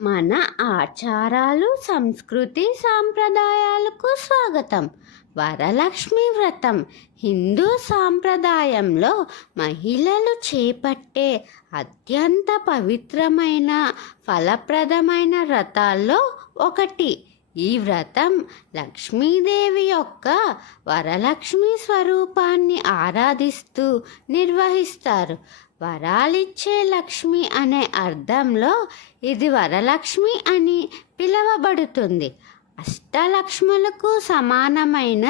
మన ఆచారాలు సంస్కృతి సాంప్రదాయాలకు స్వాగతం. వరలక్ష్మి వ్రతం. హిందూ సాంప్రదాయంలో మహిళలు చేపట్టే అత్యంత పవిత్రమైన ఫలప్రదమైన వ్రతాల్లో ఒకటి. ఈ వ్రతం లక్ష్మీదేవి యొక్క వరలక్ష్మి స్వరూపాన్ని ఆరాధిస్తూ నిర్వహిస్తారు. వరాలిచ్చే లక్ష్మి అనే అర్థంలో ఇది వరలక్ష్మి అని పిలువబడుతుంది. అష్టలక్ష్ములకు సమానమైన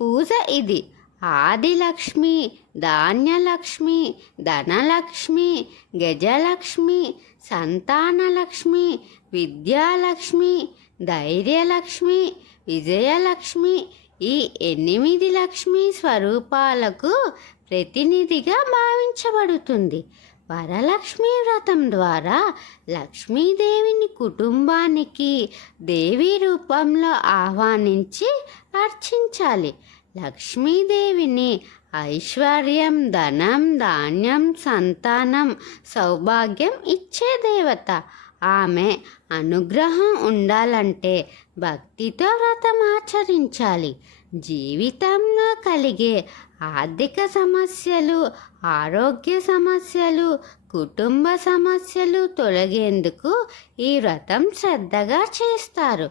పూజ ఇది. ఆదిలక్ష్మి ధాన్యలక్ష్మి ధనలక్ష్మి గజలక్ష్మి సంతానలక్ష్మి విద్యాలక్ష్మి ధైర్యలక్ష్మి విజయలక్ష్మి ఈ ఎనిమిది లక్ష్మి స్వరూపాలకు ప్రతినిధిగా భావించబడుతుంది. వరలక్ష్మి వ్రతం ద్వారా లక్ష్మీదేవిని కుటుంబానికి దేవి రూపంలో ఆహ్వానించి అర్చించాలి. లక్ష్మీదేవిని ఐశ్వర్యం ధనం ధాన్యం సంతానం సౌభాగ్యం ఇచ్చే దేవత. ఆమె అనుగ్రహం ఉండాలంటే భక్తితో వ్రతం ఆచరించాలి. జీవితంలో కలిగే ఆర్థిక సమస్యలు ఆరోగ్య సమస్యలు కుటుంబ సమస్యలు తొలగేందుకు ఈ వ్రతం శ్రద్ధగా చేస్తారు.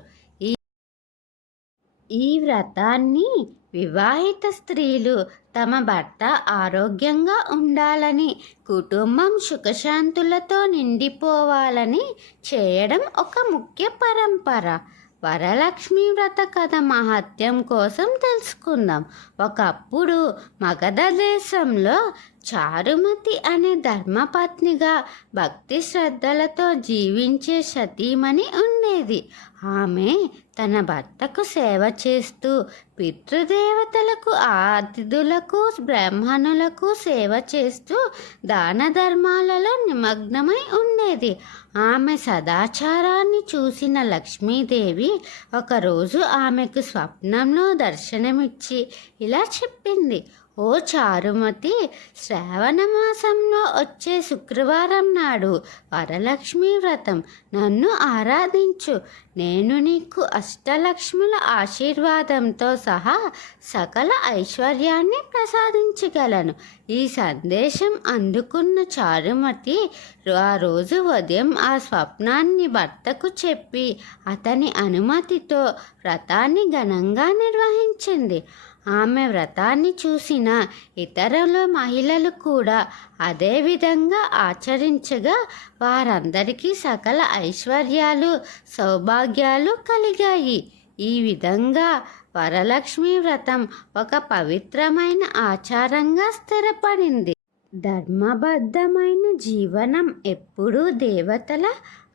ఈ వ్రతాన్ని వివాహిత స్త్రీలు తమ భర్త ఆరోగ్యంగా ఉండాలని కుటుంబం సుఖశాంతులతో నిండిపోవాలని చేయడం ఒక ముఖ్య పరంపర. వరలక్ష్మి వ్రత కథ మహత్యం కోసం తెలుసుకుందాం. ఒకప్పుడు మగధ దేశంలో చారుమతి అనే ధర్మపత్నిగా భక్తి శ్రద్ధలతో జీవించే సతీమణి ఉండేది. ఆమె తన భర్తకు సేవ చేస్తూ పితృదేవతలకు అతిథులకు బ్రాహ్మణులకు సేవ చేస్తూ దాన ధర్మాలలో నిమగ్నమై ఉండేది. ఆమె సదాచారాన్ని చూసిన లక్ష్మీదేవి ఒకరోజు ఆమెకు స్వప్నంలో దర్శనమిచ్చి ఇలా చెప్పింది. ఓ చారుమతి శ్రావణ మాసంలో వచ్చే శుక్రవారం నాడు వరలక్ష్మి వ్రతం. నన్ను ఆరాధించు. నేను నీకు అష్టలక్ష్ముల ఆశీర్వాదంతో సహా సకల ఐశ్వర్యాన్ని ప్రసాదించగలను. ఈ సందేశం అందుకున్న చారుమతి ఆ రోజు ఉదయం ఆ స్వప్నాన్ని భర్తకు చెప్పి అతని అనుమతితో వ్రతాన్ని ఘనంగా నిర్వహించింది. ఆమె వ్రతాన్ని చూసిన ఇతరుల మహిళలు కూడా అదే విధంగా ఆచరించగా వారందరికీ సకల ఐశ్వర్యాలు సౌభాగ్యాలు కలిగాయి. ఈ విధంగా వరలక్ష్మి వ్రతం ఒక పవిత్రమైన ఆచారంగా స్థిరపడింది. ధర్మబద్ధమైన జీవనం ఎప్పుడూ దేవతల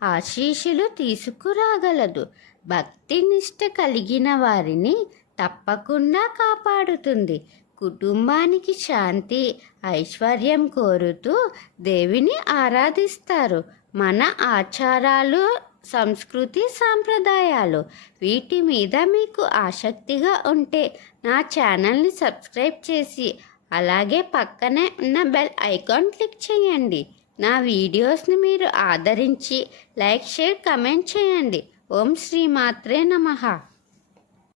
ఆశీస్సులు తీసుకురాగలదు. భక్తి నిష్ట కలిగిన వారిని తప్పకుండా కాపాడుతుంది. కుటుంబానికి శాంతి ఐశ్వర్యం కోరుతూ దేవిని ఆరాధిస్తారు. మన ఆచారాలు సంస్కృతి సాంప్రదాయాలు వీటి మీద మీకు ఆసక్తిగా ఉంటే నా ఛానల్ని సబ్స్క్రైబ్ చేసి అలాగే పక్కనే ఉన్న బెల్ ఐకాన్ క్లిక్ చేయండి. నా వీడియోస్ని మీరు ఆదరించి లైక్ షేర్ కమెంట్ చేయండి. ఓం శ్రీ మాత్రే నమః.